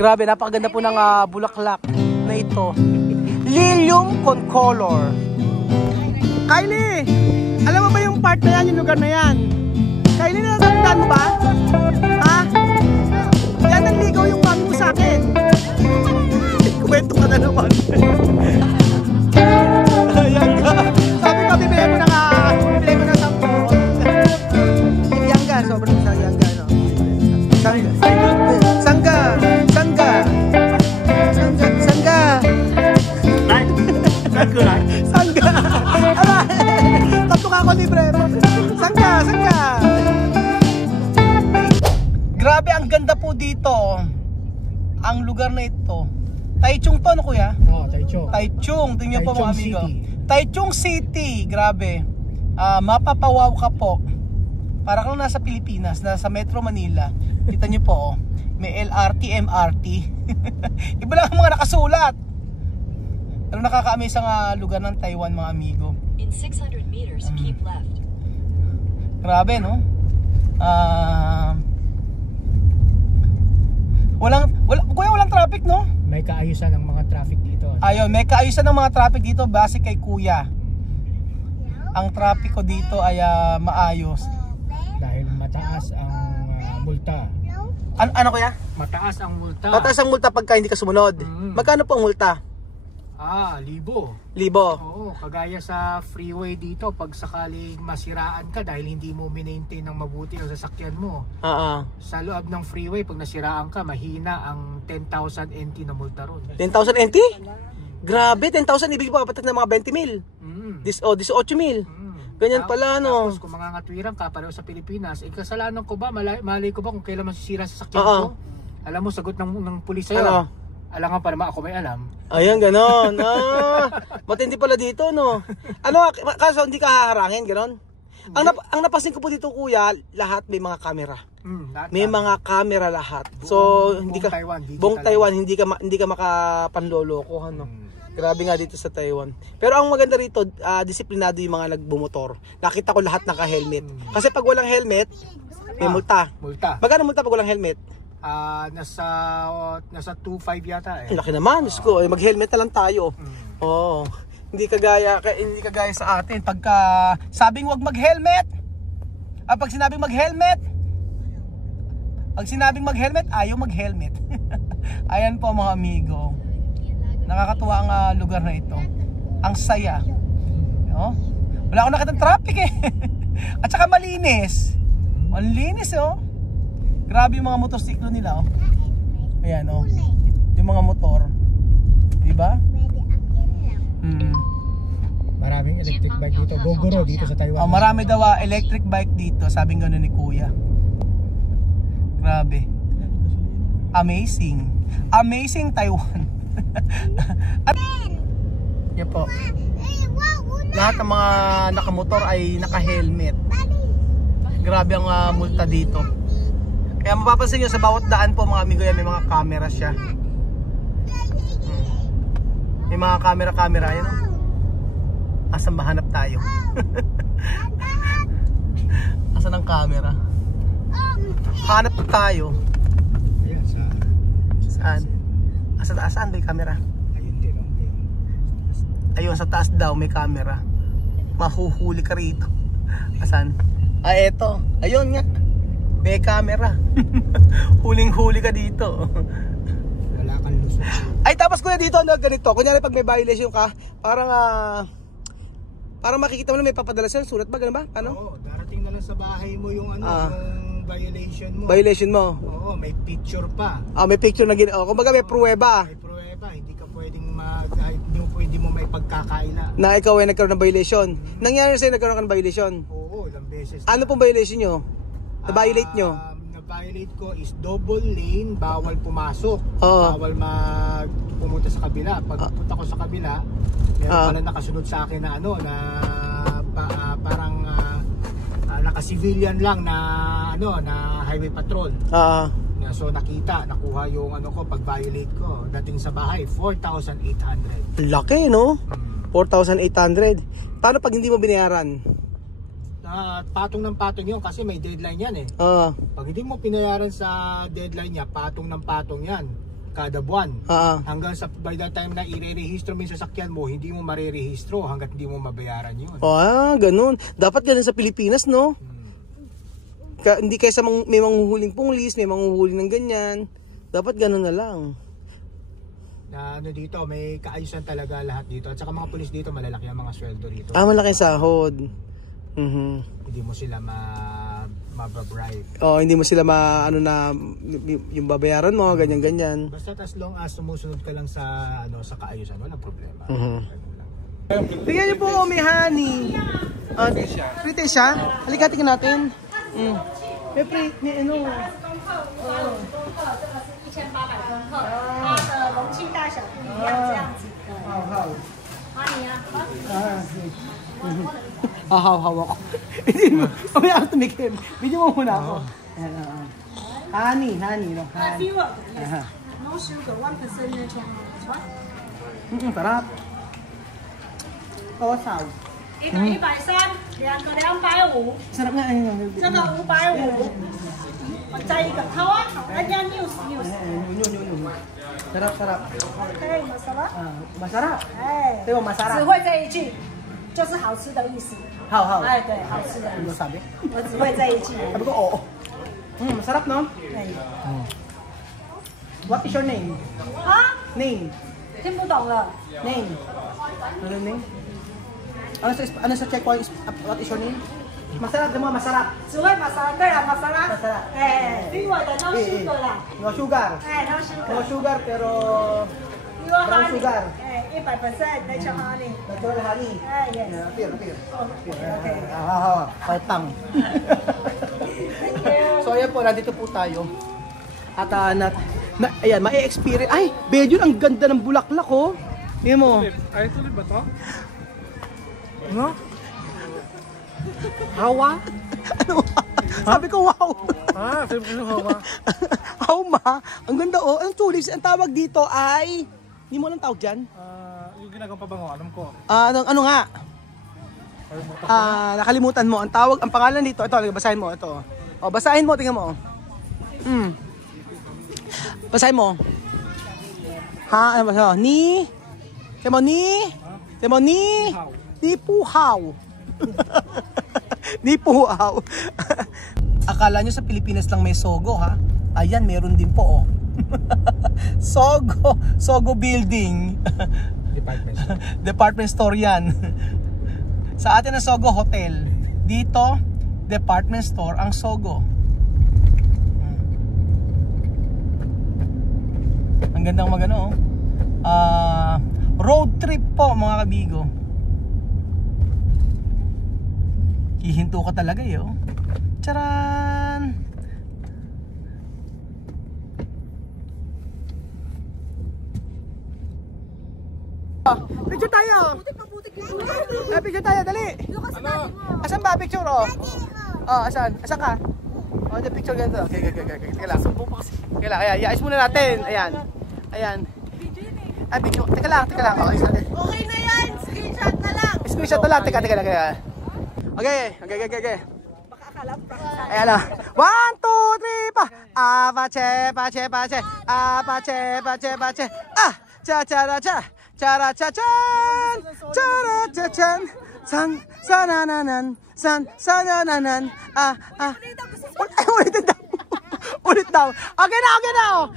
Grabe, napakaganda po ng bulaklak na ito. Lilium concolor. Kylie, alam mo ba yung part na yan, yung lugar na yan? Kylie, nasasandaan mo ba? Ha? Yan ang ligaw yung mami mo sa akin. Kwento ka na naman. Ayan ka. Sabi ko, bibili ko ng 10. Yan ka, sobrang sa yan ka, no? Sangga. Sangga. Sangga. Sangga. Sangga. Ala, tatlong ako libre. Sangga, sangga. Grabe, ang ganda po dito. Ang lugar na ito. Taichung to, ano kuya? Oo, Taichung. Taichung, tingnan po mga amigo. City. Taichung City, grabe. Mapapawaw ka po. Para kang nasa Pilipinas, nasa Metro Manila. Kita nyo po, oh. May LRT, MRT. Iba lang ang mga nakasulat. Pero nakaka-amaze ang lugar ng Taiwan, mga amigo. In 600 meters, keep left. Grabe, no? Walang traffic, no? May kaayusan ng mga traffic dito. Ayun, may kaayusan ng mga traffic dito base kay Kuya. Ang traffic ko dito ay maayos. Dahil mataas ang multa. Ano kuya? Mataas ang multa. Mataas ang multa pagka hindi ka sumunod. Magkano po ang multa? 1,000. 1,000. Oo, kagaya sa freeway dito, pag sakaling masiraan ka dahil hindi mo maintain ng mabuti ang sasakyan mo. Sa loob ng freeway, pag nasiraan ka, mahina ang 10,000 NT na multa ron. 10,000 NT? Grabe, 10,000 ibig mo kapatak ng mga 20,000. 18,000. Ganyan pala, no? Tapos kung mangangatwiran ka pareho sa Pilipinas, kasalanan ko ba? Malay ko ba kung kailan masisira sa sasakyan ko? Alam mo, sagot ng pulis sa'yo. Ano? Alam nga pa naman ako may alam. Ayan, ganon. Matindi pala dito, no? Ano, kaso hindi ka haharangin, ganon? Ang napasin ko po dito, kuya, lahat may mga camera. May mga camera lahat. So, buong Taiwan, hindi ka makapanloloko, ano? Grabe nga dito sa Taiwan. Pero ang maganda rito, disiplinado yung mga nagbumotor. Nakita ko lahat naka-helmet. Kasi pag walang helmet, may multa. Magkano multa pag walang helmet? Nasa 2.5 yata eh. Laki naman, Diyos ko. Mag-helmet na lang tayo. Oo. Hindi kagaya sa atin. Pagka sabing wag mag-helmet, pag sinabing mag-helmet, ayaw mag-helmet. Ayan po mga amigo. Nakakatuwa ang lugar na ito. Ang saya. No? Wala akong nakitang traffic eh. At saka malinis. Malinis oh. Grabe yung mga motorsiklo nila oh. Ayan oh. Yung mga motor. Diba? Maraming electric bike dito. Gogoro dito sa Taiwan. Marami daw electric bike dito. Sabing gano'n ni Kuya. Grabe. Amazing. Amazing Taiwan. At yan po. Lahat ng mga nakamotor ay naka-helmet. Grabe ang multa dito. Kaya mapapansin nyo sa bawat daan po mga amigo yan, may mga camera siya. May mga camera yan. Asan mahanap tayo? Asan ang camera? Hanap tayo. Ayan, saan? Sa taas saan may camera? Ayun din. Ayun, sa taas daw may camera. Mahuhuli ka rito. Asan? Eto. Ayun nga. May camera. Huling-huli ka dito. Wala kang lusot. Ay, tapos kuya dito, ganito. Kunyari pag may violation ka, parang makikita mo na may papadala sa'yo. Sulat ba? Ganun ba? Ano? Oo, darating na lang sa bahay mo yung yung violation mo. Violation mo? Oo, may picture pa. May picture na ginawa. Kumbaga may pruweba. May pruweba, hindi ka pwedeng hindi mo may pagkakaila. Na ikaw ay nagkaroon ng violation. Nangyari sa'yo nagkaroon ka ng violation? Oo, ilang beses. Ano pong violation nyo? Na-violate nyo? Na-violate ko is double lane, bawal pumasok. Bawal pumunta sa kabila. Pag punta ko sa kabila, meron pala nakasunod sa akin na parang naka-civilian lang na highway patrol. So nakuha yung pag-violate ko. Dating sa bahay, 4,800. Laki, no? 4,800. Paano pag hindi mo binayaran? Patong ng patong yun kasi may deadline yan eh. Pag hindi mo pinayaran sa deadline niya, patong ng patong yan. kada buwan. Ah. Hanggang sa by the time na i-re-rehistro mo yung sasakyan mo, hindi mo marerehistro hanggat hindi mo mabayaran yun. Ganun. Dapat ganun sa Pilipinas, no? Hindi kaysa may manghuhuling pulis, may manghuhuling ng ganyan. Dapat ganun na lang. Na ano dito, may kaayusan talaga lahat dito. At saka mga pulis dito, malalaki ang mga sweldo dito. Malaki sahod. Hindi mo sila mababribe. Hindi mo sila yung babayaran mo, ganyan-ganyan. Basta as long as sumusunod ka lang sa sa kaayusan, walang problema. Tingnan niyo po, may honey. Pretty siya. Halika, tingnan natin. May pretty, may ano. 容器大小不一样，这样子的。好。啊，你啊， Haw-haw ako. Hindi mo. Mamaya ako tumikim. Video mo muna ako. Honey. No? Honey. No sugar, 1% natural. Sarap. Saw. 一个130，两个250， Sarap nga. 这个550。我再一个，好啊，人家 news。 Yun. Sarap. Okay, masarap. Masarap. 哎， Sabi mo, masarap. 只会这一句，就是好吃的意思。 Haw-haw. 哎，对，好吃的意 Ano 思。 sabi? 我只会这一句。 Sabi ko, oo. Masarap, no? 哎， What is your name? 啊， Name. 听不懂了。 Name. Ano name? Ano sa check point? What is your name? Masarap, mo masarap. 只会玛莎拉，对了，玛莎拉。Masarap. 哎，另外的 no sugar 啦。 No sugar. 哎，no No sugar。 sugar pero Pure brown honey. sugar. 哎，100% natural honey。 Natural honey. 哎，yes。 Appear. Okay。 Paitang. So ayan po, nandito po tayo. At ayan, ma-experience. Ay, Bedyon, ang ganda ng bulaklak, oh. Tingnan mo. Ay, tuloy ba to? No? Hawa? Ano? Sabi ko, wow. Sabi ko hawa. Hauma? Ang ganda, oh. Ang tulis, ang tawag dito ay... Hindi mo alam tawag dyan? Yung ginagawang pabango, alam ko. Ano nga? Nakalimutan mo. Ang pangalan dito, ito, basahin mo, ito. Basahin mo, tingnan mo. Basahin mo. Ano ba? Ni puhaw. Ni puhaw. Akala nyo sa Pilipinas lang may Sogo, ha? Ayan, meron din po, oh. Sogo building. Department store yan. Sa atin ang Sogo Hotel. Dito, department store ang Sogo. Ang gandang magano, road trip po, mga kabigo. Hihinto ka talaga, eh, oh. Charan! Picture tayo! Picture tayo, dali! Asan ba picture, oh? Asan? Asan ka? The picture ganito. Okay. Teka lang. Kaya iayos muna natin. Ayan. Picture. Teka lang. Okay na yan, screenshot na lang. Screenshot na lang. Teka. Okay. Baka akala mo practice. Ayan na. 1, 2, 3, pa! Apache. Cha-cha-ra-cha. Cha-ra-cha-chan. Cha-ra-cha-chan. San-sanananan. San-sanananan. Ulit daw. Okay na.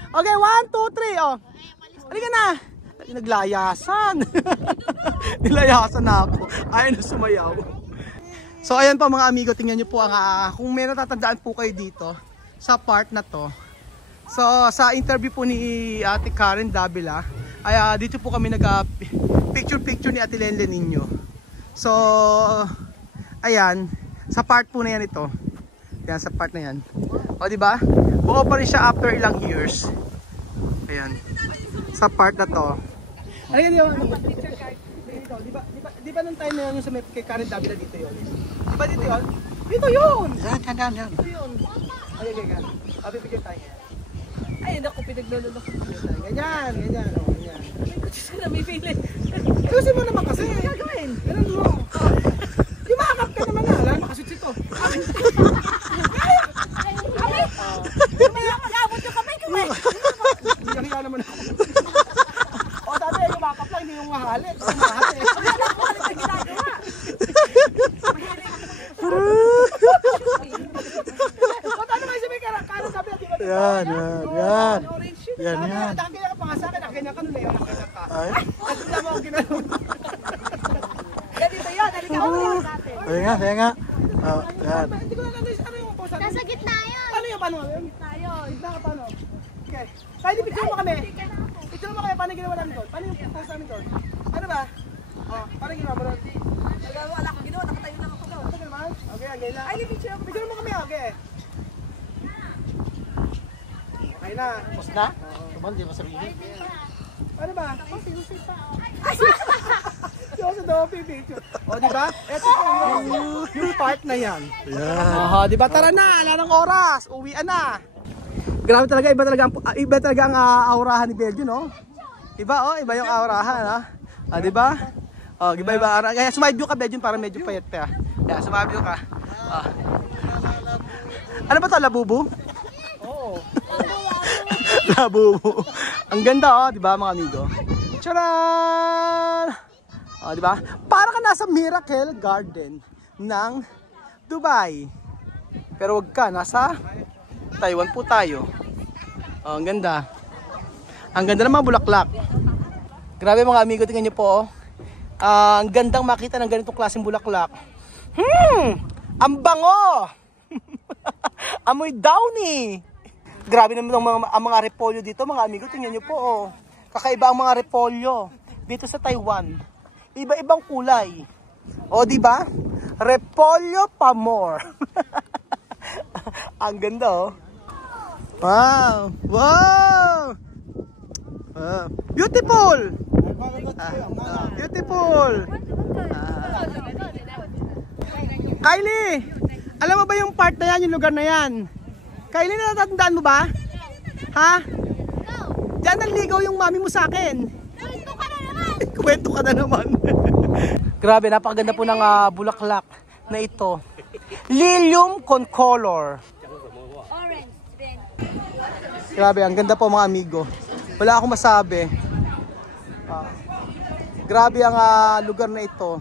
Okay, 1, 2, 3. Halika na. Naglayasan. Nilayasan na ako. Ayaw na sumayaw. So ayan po mga amigo, tingnan nyo po kung may natatandaan po kayo dito sa part na to. So sa interview po ni Ate Karen Davila, ay dito po kami picture ni Ate Lenlen ninyo. So ayan, sa part po na yan ito. Yan, sa part na yan. O diba? Buo pa rin siya after ilang years. Ayan. Sa part na to. Ano yun yung Di ba nung time na yun sa may kay Karen Davila dito yun? Di ba dito yun? Dito yun! Yan. Dito yun. Okay. Pipigyan tayo ngayon. Ay, naku, pinaglulunok. Ganyan. Diyos ko na may feeling. Kasi mo naman kasi. Gagawin. Ganun mo. Yumakap ka naman na. Alam, makasits ito. Kamay ako, mag-abot yung kamay. Yung naman ako. O sabi, yung makap lang, hindi yung mahalit. Yung mahalit. O paano kayo sabi, karo sabi, di ba? Yan. Nakaganyan ka pa nga sa akin, nakaganyan ka nun eh. Nakaganyan ka. Ay? At wala mo akong ginagawa. Dito yun, halika ako natin. Kaya nga. Yan. Hindi ko na natin, ano yung post natin? Nasa gitna yun. Ano yung paano? Gitna yun. Gitna ka paano? Okay. Kaya di picture mo kami. Picture mo kami, paano ginawa namin doon? Paano yung post namin doon? Ano ba? Paano ginawa mo doon? Wala akong ginawa, nakatayo lang ako doon. Ano naman? Okay, agay lang. Ay, picture mo kami, okay. Okay na. Post na? Tumal, di ba sabihin? Ano ba? Susi pa. Yung sa daw picture. O, di ba? Ito yung part na yan. Yan. Di ba? Tara na, wala ng oras. Uwian na. Grabe talaga, iba talaga ang aurahan ni Belgium, no? Iba yung aurahan, ha? Di ba? Iba aurahan. Kaya sumabyo ka, Belgium, para medyo payat pa. Kaya sumabyo ka. Ano ba 'to, labubu? Oo. Labubu. Ang ganda, di ba, mga amigo? Tcharan! Di ba? Para ka nasa Miracle Garden ng Dubai. Pero wag ka, nasa Taiwan po tayo. Ang ganda. Ang ganda ng mga bulaklak. Grabe mga amigo, tingnan niyo po. Ang gandang makita ng ganitong klaseng bulaklak. Ang bango! Amoy downy! Grabe naman ang mga repolyo dito mga amigo, tingnan niyo po. Kakaiba ang mga repolyo dito sa Taiwan. Iba-ibang kulay. O, di ba? Repolyo pa more. Ang ganda, oh. Wow! Beautiful! Beautiful! Kylie! Alam mo ba yung part na yan, yung lugar na yan? Kylie, natatandaan mo ba? Ha? Diyan naligaw yung mami mo sa akin. Kwento ka na naman. Grabe, napakaganda po ng bulaklak na ito. Lilium concolor. Orange din. Grabe, ang ganda po mga amigo. Wala akong masabi. Grabe ang lugar na ito.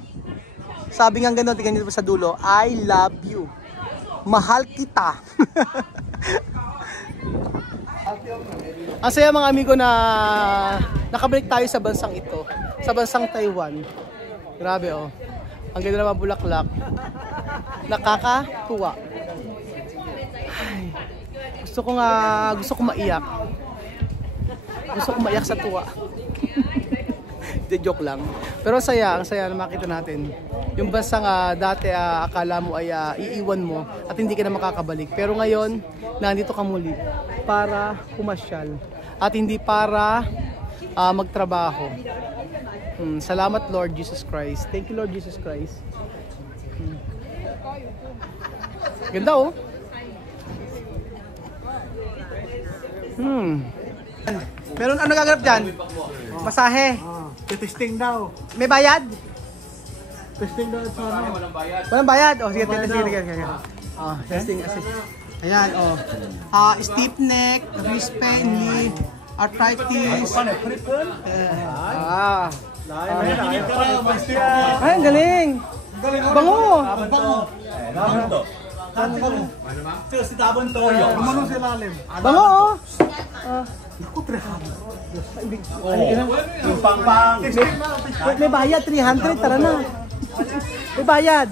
Sabi nga ganda, tingnan nyo sa dulo, I love you. Mahal kita. Ang saya mga amigo na nakabalik tayo sa bansang ito. Sa bansang Taiwan. Grabe, oh. Ang ganda naman bulaklak. Nakakatuwa. Ay, gusto ko maiyak. Gusto ko maiyak sa tuwa. Hindi, joke lang. Pero ang saya na makita natin. Yung bansang dati akala mo ay iiwan mo at hindi ka na makakabalik. Pero ngayon, nandito ka muli para pumasyal at hindi para magtrabaho. Salamat Lord Jesus Christ. Thank you Lord Jesus Christ. Ganda, oh. Meron ano gaganap dyan? Masahe. Testing daw. May bayad? Testing daw sa ano. Walang bayad? O, sige, sige. Testing. Ayan, o. Stiff neck, wrist pain, knee, arthritis. Ay, galing. Bango. Bango, o. May bayad, 300, tara na. May bayad.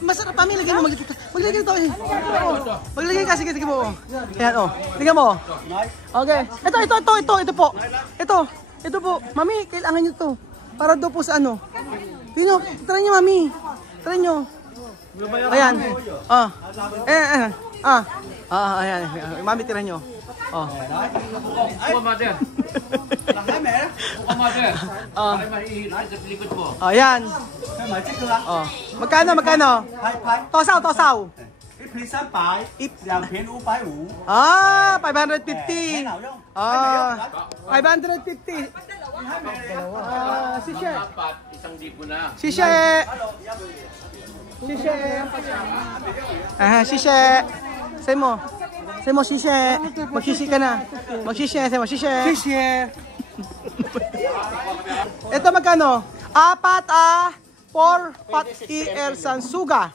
Masarap kami, lagyan mo magiging. Maglagay ito eh. Maglagay ka, sige mo. Ayan, oh. Tingnan mo. Okay. Ito po. Ito po. Mami, kailangan nyo to. Para doon po sa ano. Try nyo, mami. Try nyo. Ayan. Ayan. Mami, tira nyo. Ayan. Magkano? Tosaw. 550. 550. Sishe. Say mo. Say mo shishe. Magshishi ka na. Magshishe, say mo shishe. Shishe. Ito magkano? 4 pat san suga.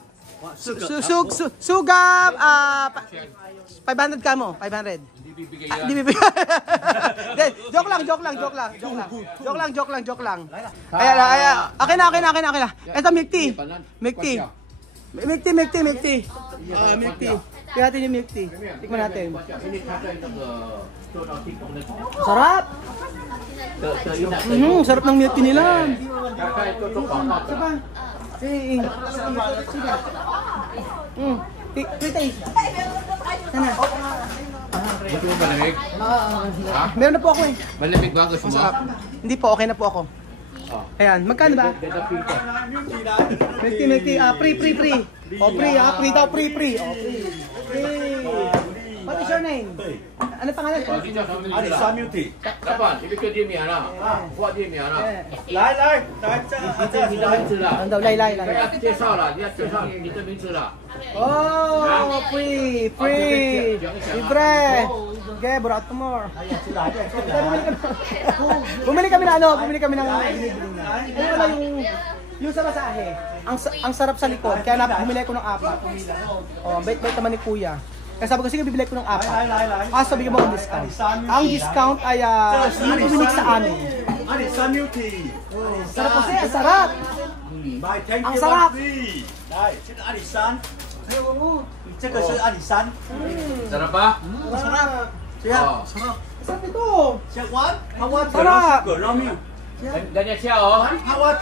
Suga 500 ka mo, 500. Hindi bibigay. Joke lang. Ayan. Okay na. Ito milk tea. Milk tea. Tingnan natin yung milk tea. Tikman natin. Sarap! Sarap ng milk tea nila. Saba? Pre-taste. Sana. Meron na po ako eh. Malamig ba gusto mo? Hindi po, okay na po ako. Ayan, magkano ba? Milk tea. Free. Oh, free daw. Free. What is your name? Ano pangalan? Ari Samuti. Dapat, ibigay din niya na. Buat din niya na. Lai. Ano daw, lai. Kaya介绍了，你要介绍你的名字了。 Oh, free. Libre. Okay, brought more. Bumili kami ng binibili na. Ano pala yung sa masahe? Ang sarap sa likod, kaya bumili ko ng 4. Oh, bait naman ni Kuya. Kaya sabi ko, sige, bibili ko ng 4. Kaso bigyan mo ng discount. Ang discount ay yung puminik sa amin. Sarap kasi, ang sarap. Ang sarap. Sarap ba? Sarap. Sarap ito. Sarap. Ganyan siya oh. Sarap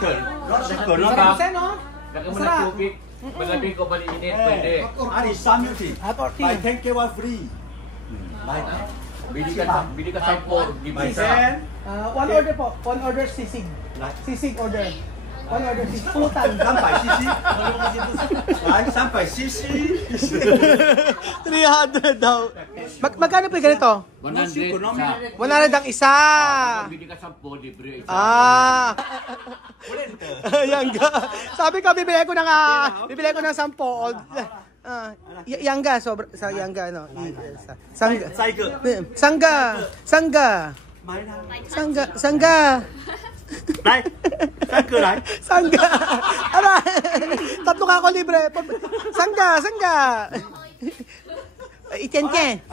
kasi, no? Lagyan mo ng tubig. Malamig o maliinit, pwede. Hot or tea. Bili ka 10, give isa. One order po. One order sisig. Sisig order. One order sisig. Pulutan. 300 daw. Magkano po yung ganito? 100 100 ang isa. Bili ka 10, libre isa. Yangga. Sabi ko bibili ko ng 10. Yangga sa Yangga no. Sangga. Sangga. Ara. Tatlo ka ako libre. Sangga. Itienke.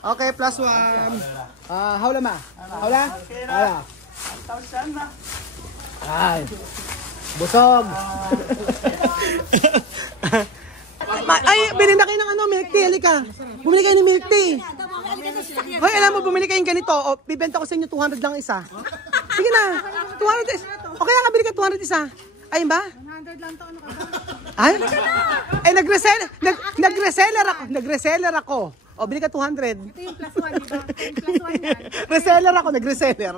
Okay, plus one. Haula ma. Haula? Ay. Busog. Ay, bilhin na kayo ng milk tea. Halika. Bumili kayo ng milk tea. Hoy, alam mo, bumili kayong ganito. O, bibenta ko sa inyo 200 lang isa. Sige na. 200 isa. Okay nga, bili ka 200 isa. Ayun ba? 100 lang to, ano ka ba? Ay? Ay, nag-reseller ako. O, bili ka 200. Ito yung +1, diba? Yung +1 yan. Reseller ako, nag-reseller.